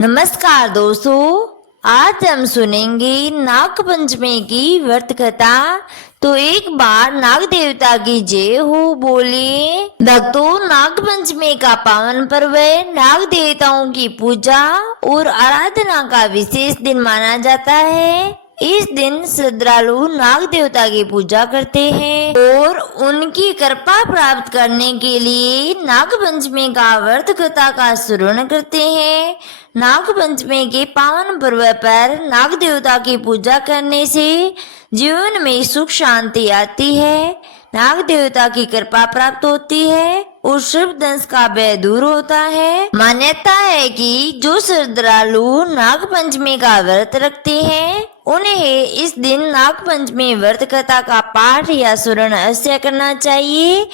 नमस्कार दोस्तों, आज हम सुनेंगे नाग पंचमी की व्रत कथा। तो एक बार नाग देवता की जय हो बोलिए। भक्तों, नाग पंचमी का पावन पर्व नाग देवताओं की पूजा और आराधना का विशेष दिन माना जाता है। इस दिन श्रद्धालु नाग देवता की पूजा करते हैं और उनकी कृपा प्राप्त करने के लिए नाग पंचमी का व्रत कथा का श्रवण करते हैं। नाग पंचमी के पावन पर्व पर नाग देवता की पूजा करने से जीवन में सुख शांति आती है, नाग देवता की कृपा प्राप्त होती है और सर्व दंश का भय दूर होता है। मान्यता है कि जो श्रद्धालु नाग पंचमी का व्रत रखते हैं उन्हें इस दिन नाग पंचमी व्रत कथा का पाठ या श्रवण अवश्य करना चाहिए।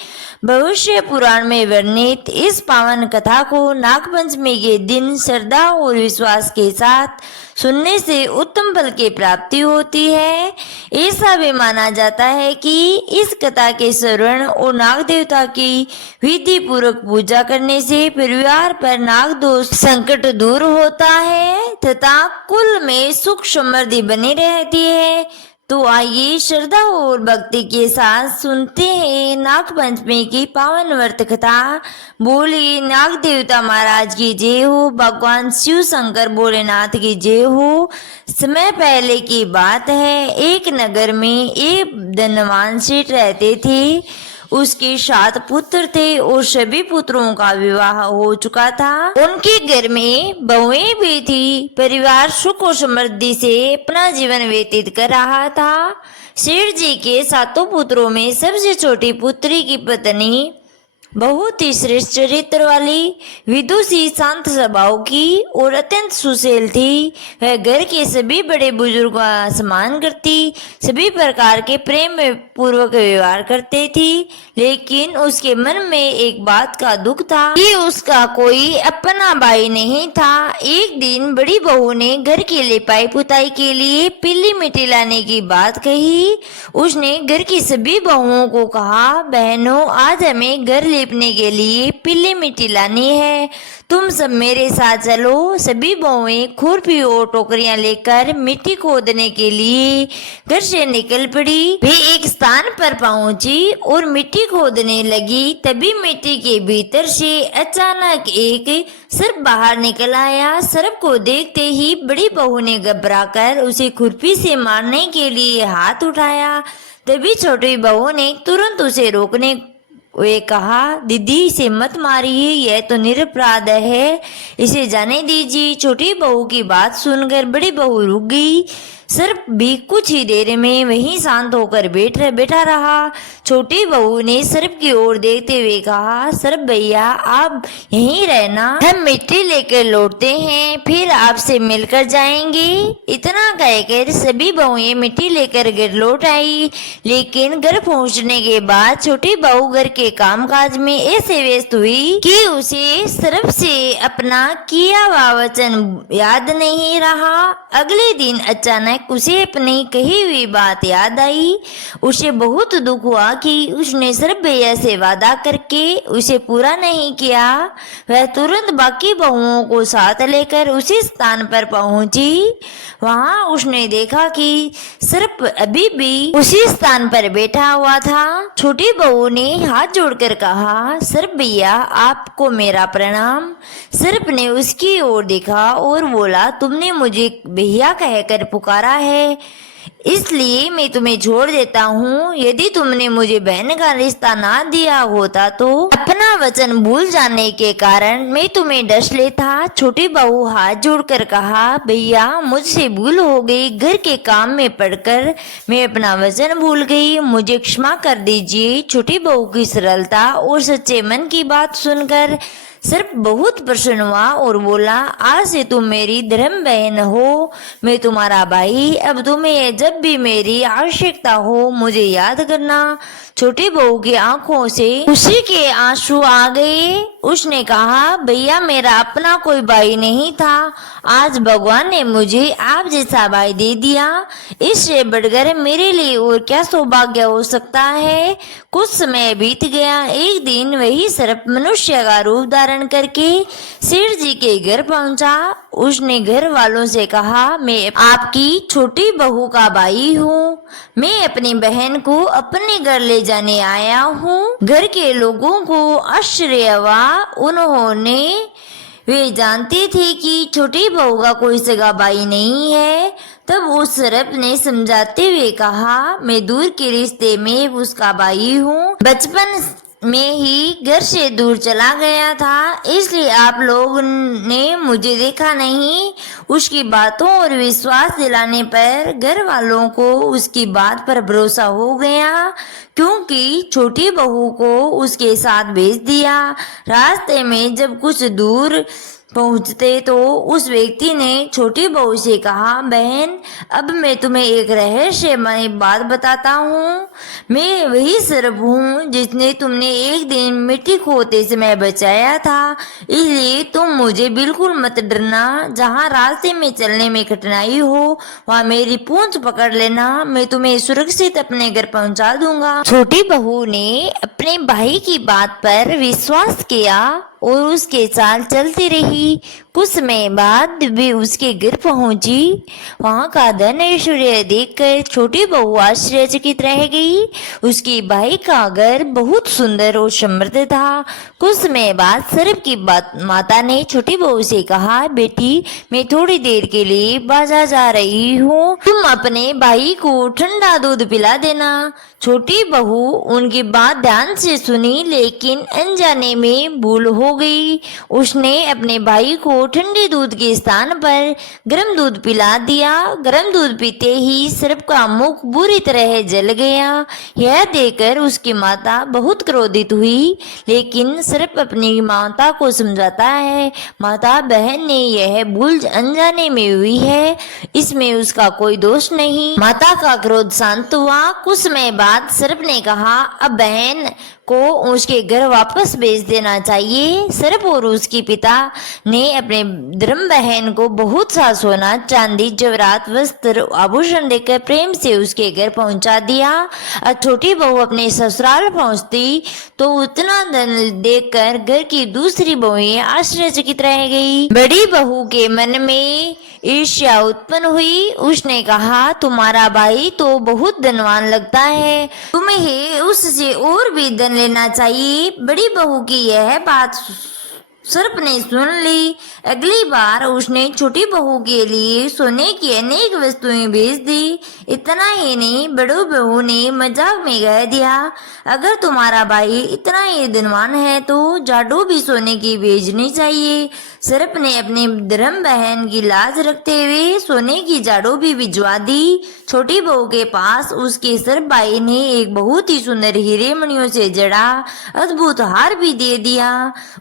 भविष्य पुराण में वर्णित इस पावन कथा को नाग पंचमी के दिन श्रद्धा और विश्वास के साथ सुनने से उत्तम फल की प्राप्ति होती है। ऐसा भी माना जाता है कि इस कथा के श्रवण और नाग देवता की विधि पूर्वक पूजा करने से परिवार पर नाग दोष संकट दूर होता है तथा कुल में सुख समृद्धि बनी रहती है। तो आइए श्रद्धा और भक्ति के साथ सुनते हैं नाग पंचमी की पावन व्रत कथा। बोले नाग देवता महाराज की जय हो, भगवान शिव शंकर भोलेनाथ की जय हो। समय पहले की बात है, एक नगर में एक धनवान सेठ रहते थे। उसके 7 पुत्र थे और सभी पुत्रों का विवाह हो चुका था। उनके घर में बहुएं भी थी। परिवार सुख और समृद्धि से अपना जीवन व्यतीत कर रहा था। सेठ जी के 7 पुत्रों में सबसे छोटी पुत्री की पत्नी बहुत ही श्रेष्ठ चरित्र वाली, विदुषी, शांत स्वभाव की और अत्यंत सुशील थी। वह घर के सभी बड़े बुजुर्गों का सम्मान करती, सभी प्रकार के प्रेम पूर्वक व्यवहार करती थी। लेकिन उसके मन में एक बात का दुख था कि उसका कोई अपना भाई नहीं था। एक दिन बड़ी बहू ने घर की लिपाई पुताई के लिए पीली मिट्टी लाने की बात कही। उसने घर की सभी बहुओं को कहा, बहनों, आज हमें घर लेपने के लिए पीली मिट्टी लानी है, तुम सब मेरे साथ चलो। सभी बहुएं खुरपी और टोकरियां लेकर मिट्टी खोदने के लिए घर से निकल पड़ी। वे एक स्थान पर पहुंची और मिट्टी खोदने लगी। तभी मिट्टी के भीतर से अचानक एक सर्प बाहर निकल आया। सर्प को देखते ही बड़ी बहू ने घबराकर उसे खुरपी से मारने के लिए हाथ उठाया। तभी छोटी बहू ने तुरंत उसे रोकने वे कहा, दीदी, इसे मत मारिए, यह तो निरपराध है, इसे जाने दीजिए। छोटी बहू की बात सुनकर बड़ी बहू रुक गई। सर्प भी कुछ ही देर में वहीं शांत होकर बैठा रहा। छोटी बहू ने सर्प की ओर देखते हुए कहा, सर्प भैया, आप यहीं रहना, हम मिट्टी लेकर लौटते हैं, फिर आपसे मिलकर जाएंगे। इतना कहकर सभी बहुएं मिट्टी लेकर घर लौट आई। लेकिन घर पहुंचने के बाद छोटी बहू घर के कामकाज में ऐसे व्यस्त हुई कि उसे सर्प से अपना किया हुआ वचन याद नहीं रहा। अगले दिन अचानक उसे अपनी कही हुई बात याद आई। उसे बहुत दुख हुआ कि उसने सर्प भैया से वादा करके उसे पूरा नहीं किया। वह तुरंत बाकी बहुओं को साथ लेकर उसी स्थान पर पहुंची। वहां उसने देखा कि सर्प अभी भी उसी स्थान पर बैठा हुआ था। छोटी बहू ने हाथ जोड़कर कहा, सर्प भैया, आपको मेरा प्रणाम। सर्प ने उसकी ओर देखा और बोला, तुमने मुझे भैया कहकर पुकारा है, इसलिए मैं तुम्हें छोड़ देता हूँ। यदि तुमने मुझे बहन का रिश्ता ना दिया होता तो अपना वचन भूल जाने के कारण मैं तुम्हें डस लेता। छोटी बहू हाथ जोड़कर कहा, भैया, मुझसे भूल हो गई, घर के काम में पड़कर मैं अपना वचन भूल गई, मुझे क्षमा कर दीजिए। छोटी बहू की सरलता और सच्चे मन की बात सुनकर सर्प बहुत प्रसन्न हुआ और बोला, आज से तुम मेरी धर्म बहन हो, मैं तुम्हारा भाई। अब तुम्हें जब भी मेरी आवश्यकता हो मुझे याद करना। छोटी बहू की आंखों से खुशी के आंसू आ गए। उसने कहा, भैया मेरा अपना कोई भाई नहीं था, आज भगवान ने मुझे आप जैसा भाई दे दिया। इससे बढ़कर मेरे लिए और क्या सौभाग्य हो सकता है। कुछ समय बीत गया। एक दिन वही सर्प मनुष्य का रूप धारण करके सेठ जी के घर पहुंचा। उसने घर वालों से कहा, मैं आपकी छोटी बहू का भाई हूँ, मैं अपनी बहन को अपने घर ले जाने आया हूँ। घर के लोगों को आश्चर्य हुआ। उन्होंने वे जानते थे कि छोटी बहू का कोई सगा भाई नहीं है। तब उस सर्प ने समझाते हुए कहा, मैं दूर के रिश्ते में उसका भाई हूँ, बचपन में ही घर से दूर चला गया था, इसलिए आप लोग ने मुझे देखा नहीं। उसकी बातों और विश्वास दिलाने पर घर वालों को उसकी बात पर भरोसा हो गया, क्योंकि छोटी बहू को उसके साथ भेज दिया। रास्ते में जब कुछ दूर पहुंचते तो उस व्यक्ति ने छोटी बहू से कहा, बहन अब मैं तुम्हें एक रहस्यमय बात बताता हूँ। मैं वही सर्प हूँ जिसने तुमने एक दिन मिट्टी खोदते समय बचाया था, इसलिए तुम मुझे बिल्कुल मत डरना। जहाँ रास्ते में चलने में कठिनाई हो वहाँ मेरी पूंछ पकड़ लेना, मैं तुम्हें सुरक्षित अपने घर पहुँचा दूंगा। छोटी बहू ने अपने भाई की बात पर विश्वास किया और उसके साथ चलती रही। कुछ समय बाद वे उसके घर पहुंची। वहां का धन ऐश्वर्य देखकर छोटी बहू आश्चर्यचकित रह गई। उसके भाई का घर बहुत सुंदर और समृद्ध था। कुछ समय बाद सर्प की माता ने छोटी बहू से कहा, बेटी मैं थोड़ी देर के लिए बाजार जा रही हूँ, तुम अपने भाई को ठंडा दूध पिला देना। छोटी बहू उनकी बात ध्यान से सुनी, लेकिन अनजाने में भूल हो गई। उसने अपने भाई को ठंडे दूध के स्थान पर गर्म दूध पिला दिया। गर्म दूध पीते ही सर्प का मुख बुरी तरह जल गया। यह देखकर उसकी माता बहुत क्रोधित हुई, लेकिन सर्प अपनी माता को समझाता है, माता बहन ने यह भूल अनजाने में हुई है, इसमें उसका कोई दोष नहीं। माता का क्रोध शांत हुआ। कुछ समय बाद सर्प ने कहा, अब बहन को उसके घर वापस भेज देना चाहिए। सर्प और उसके पिता ने अपने धर्म बहन को बहुत सा सोना, चांदी, जवाहरात, वस्त्र, आभूषण देकर प्रेम से उसके घर पहुंचा दिया। और छोटी बहू अपने ससुराल पहुंचती तो उतना धन देखकर घर की दूसरी बहुएं आश्चर्यचकित रह गई। बड़ी बहू के मन में ईर्ष्या उत्पन्न हुई। उसने कहा, तुम्हारा भाई तो बहुत धनवान लगता है, तुम्हें उससे और भी धन लेना चाहिए। बड़ी बहू की यह बात सर्प ने सुन ली। अगली बार उसने छोटी बहू के लिए सोने की अनेक वस्तुएं भेज दी। इतना ही नहीं, बड़ी बहू ने मजाक में कह दिया, अगर तुम्हारा भाई इतना ही धनवान है तो जाडू भी सोने की भेजनी चाहिए। सर्प ने अपनी धर्म बहन की लाज रखते हुए सोने की जाडू भी भिजवा दी। छोटी बहू के पास उसके सर्प भाई ने एक बहुत ही सुंदर हीरे मणियों से जड़ा अद्भुत हार भी दे दिया।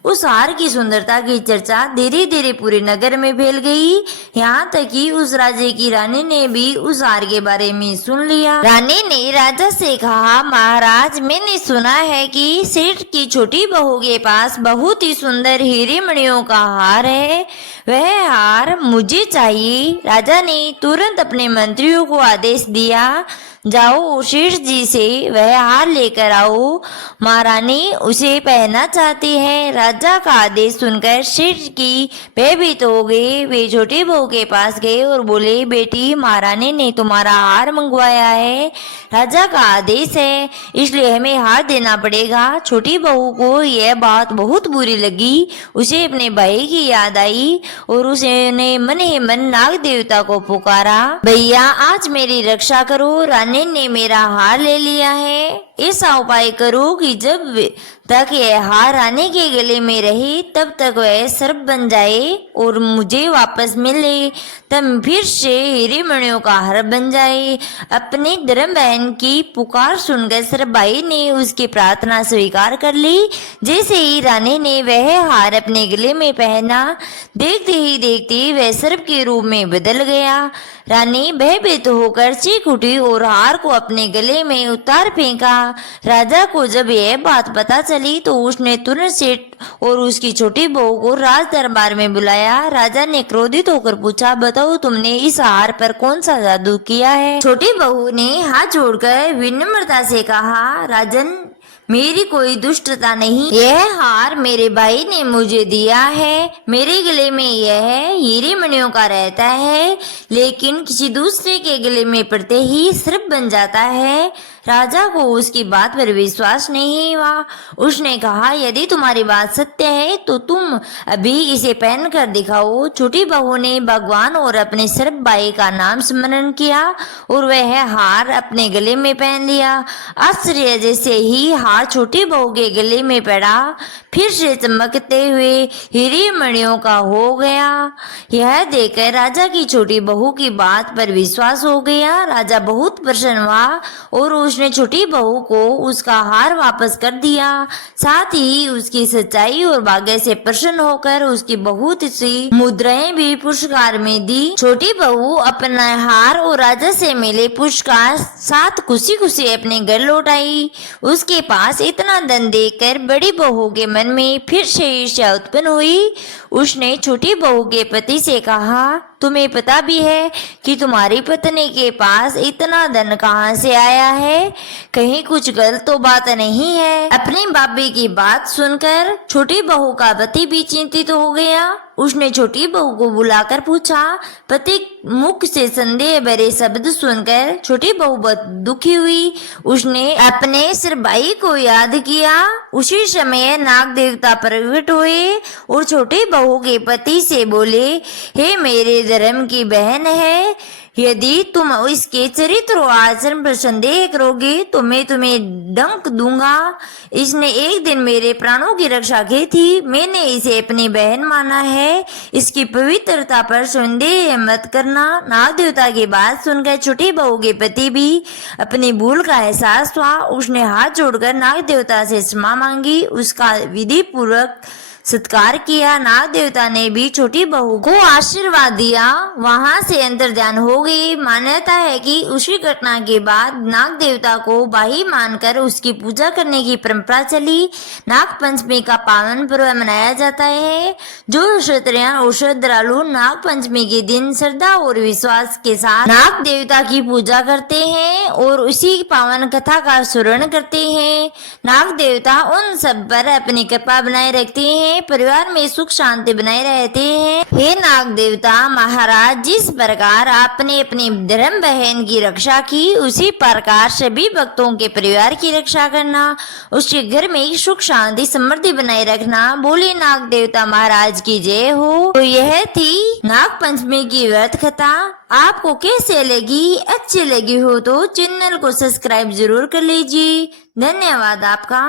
उस हार की सुंदरता की चर्चा धीरे धीरे पूरे नगर में फैल गई, यहाँ तक कि उस राज्य की रानी ने भी उस हार के बारे में सुन लिया। रानी ने राजा से कहा, महाराज मैंने सुना है कि सेठ की छोटी बहू के पास बहुत ही सुंदर हीरे मणियों का हार है, वह हार मुझे चाहिए। राजा ने तुरंत अपने मंत्रियों को आदेश दिया, जाओ सेठ जी से वह हार लेकर आओ, महारानी उसे पहनना चाहती है। राजा का आदेश सुनकर सेठ की भयभीत हो गए। वे छोटी बहू के पास गए और बोले, बेटी महारानी ने तुम्हारा हार मंगवाया है, राजा का आदेश है इसलिए हमें हार देना पड़ेगा। छोटी बहू को यह बात बहुत बुरी लगी। उसे अपने भाई की याद आई और उसने मन ही मन नाग देवता को पुकारा, भैया आज मेरी रक्षा करो, रानी ने मेरा हार ले लिया है, ऐसा उपाय करो कि जब तक यह हार रानी के गले में रहे, तब तक वह सर्प बन जाए और मुझे वापस मिले, तब फिर से हीरे मणियों का हार बन जाए। अपनी धर्म बहन की पुकार सुनकर सर्प भाई ने उसकी प्रार्थना स्वीकार कर ली। जैसे ही रानी ने वह हार अपने गले में पहना, देखते ही देखते वह सर्प के रूप में बदल गया। रानी भयभीत होकर चीख उठी और हार को अपने गले में उतार फेंका। राजा को जब यह बात पता चली तो उसने तुरंत सेठ और उसकी छोटी बहू को राज दरबार में बुलाया। राजा ने क्रोधित होकर पूछा, बताओ तुमने इस हार पर कौन सा जादू किया है? छोटी बहू ने हाथ जोड़कर विनम्रता से कहा, राजन, मेरी कोई दुष्टता नहीं, यह हार मेरे भाई ने मुझे दिया है। मेरे गले में यह हीरे मणियों का रहता है, लेकिन किसी दूसरे के गले में पड़ते ही सर्प बन जाता है। राजा को उसकी बात पर विश्वास नहीं हुआ। उसने कहा, यदि तुम्हारी बात सत्य है तो तुम अभी इसे पहन कर दिखाओ। छोटी बहू ने भगवान और अपने सर्प भाई का नाम स्मरण किया और वह हार अपने गले में पहन लिया। आश्चर्य जैसे ही हार छोटी बहू के गले में पड़ा, फिर से चमकते हुए हीरे मणियों का हो गया। यह देखकर राजा की छोटी बहू की बात पर विश्वास हो गया। राजा बहुत प्रसन्न हुआ और उसने छोटी बहू को उसका हार वापस कर दिया। साथ ही उसकी सच्चाई और भाग्य से प्रसन्न होकर उसकी बहुत सी मुद्राएं भी पुरस्कार में दी। छोटी बहू अपना हार और राजा से मिले पुरस्कार साथ खुशी खुशी अपने घर लौट आई। उसके पास इतना धन देखकर बड़ी बहू के मन में फिर से ईर्ष्या उत्पन्न हुई। उसने छोटी बहू के पति से कहा, तुम्हें पता भी है कि तुम्हारी पत्नी के पास इतना धन कहाँ से आया है? कहीं कुछ गलत तो बात नहीं है? अपनी भाभी की बात सुनकर छोटी बहू का पति भी चिंतित हो गया। उसने छोटी बहू को बुलाकर पूछा। पति मुख से संदेह भरे शब्द सुनकर छोटी बहू बहुत दुखी हुई। उसने अपने सिर भाई को याद किया। उसी समय नाग देवता प्रकट हुए और छोटी बहू के पति से बोले, हे मेरे धर्म की बहन है, यदि तुम इसके चरित्र और आचरण पर संदेह करोगे तो मैं तुम्हें डंक दूंगा। इसने एक दिन मेरे प्राणों की रक्षा की थी, मैंने इसे अपनी बहन माना है। इसकी पवित्रता पर संदेह मत करना। नाग देवता की बात सुनकर छोटी बहू के पति भी अपनी भूल का एहसास हुआ। उसने हाथ जोड़कर नाग देवता से क्षमा मांगी, उसका विधि पूर्वक सत्कार किया। नाग देवता ने भी छोटी बहू को आशीर्वाद दिया। वहां से अंतर्ध्यान हो गई। मान्यता है कि उसी घटना के बाद नाग देवता को भाई मानकर उसकी पूजा करने की परंपरा चली। नाग पंचमी का पावन पर्व मनाया जाता है। जो क्षत्रिय और श्रद्धालु नाग पंचमी के दिन श्रद्धा और विश्वास के साथ नाग देवता की पूजा करते हैं और उसी पावन कथा का स्मरण करते हैं, नाग देवता उन सब पर अपनी कृपा बनाए रखते हैं, परिवार में सुख शांति बनाए रहते हैं। हे नाग देवता महाराज, जिस प्रकार आपने अपनी धर्म बहन की रक्षा की, उसी प्रकार सभी भक्तों के परिवार की रक्षा करना, उसके घर में सुख शांति समृद्धि बनाए रखना। बोले नाग देवता महाराज की जय हो। तो यह थी नाग पंचमी की व्रत कथा। आपको कैसे लगी? अच्छी लगी हो तो चैनल को सब्सक्राइब जरूर कर लीजिए। धन्यवाद आपका।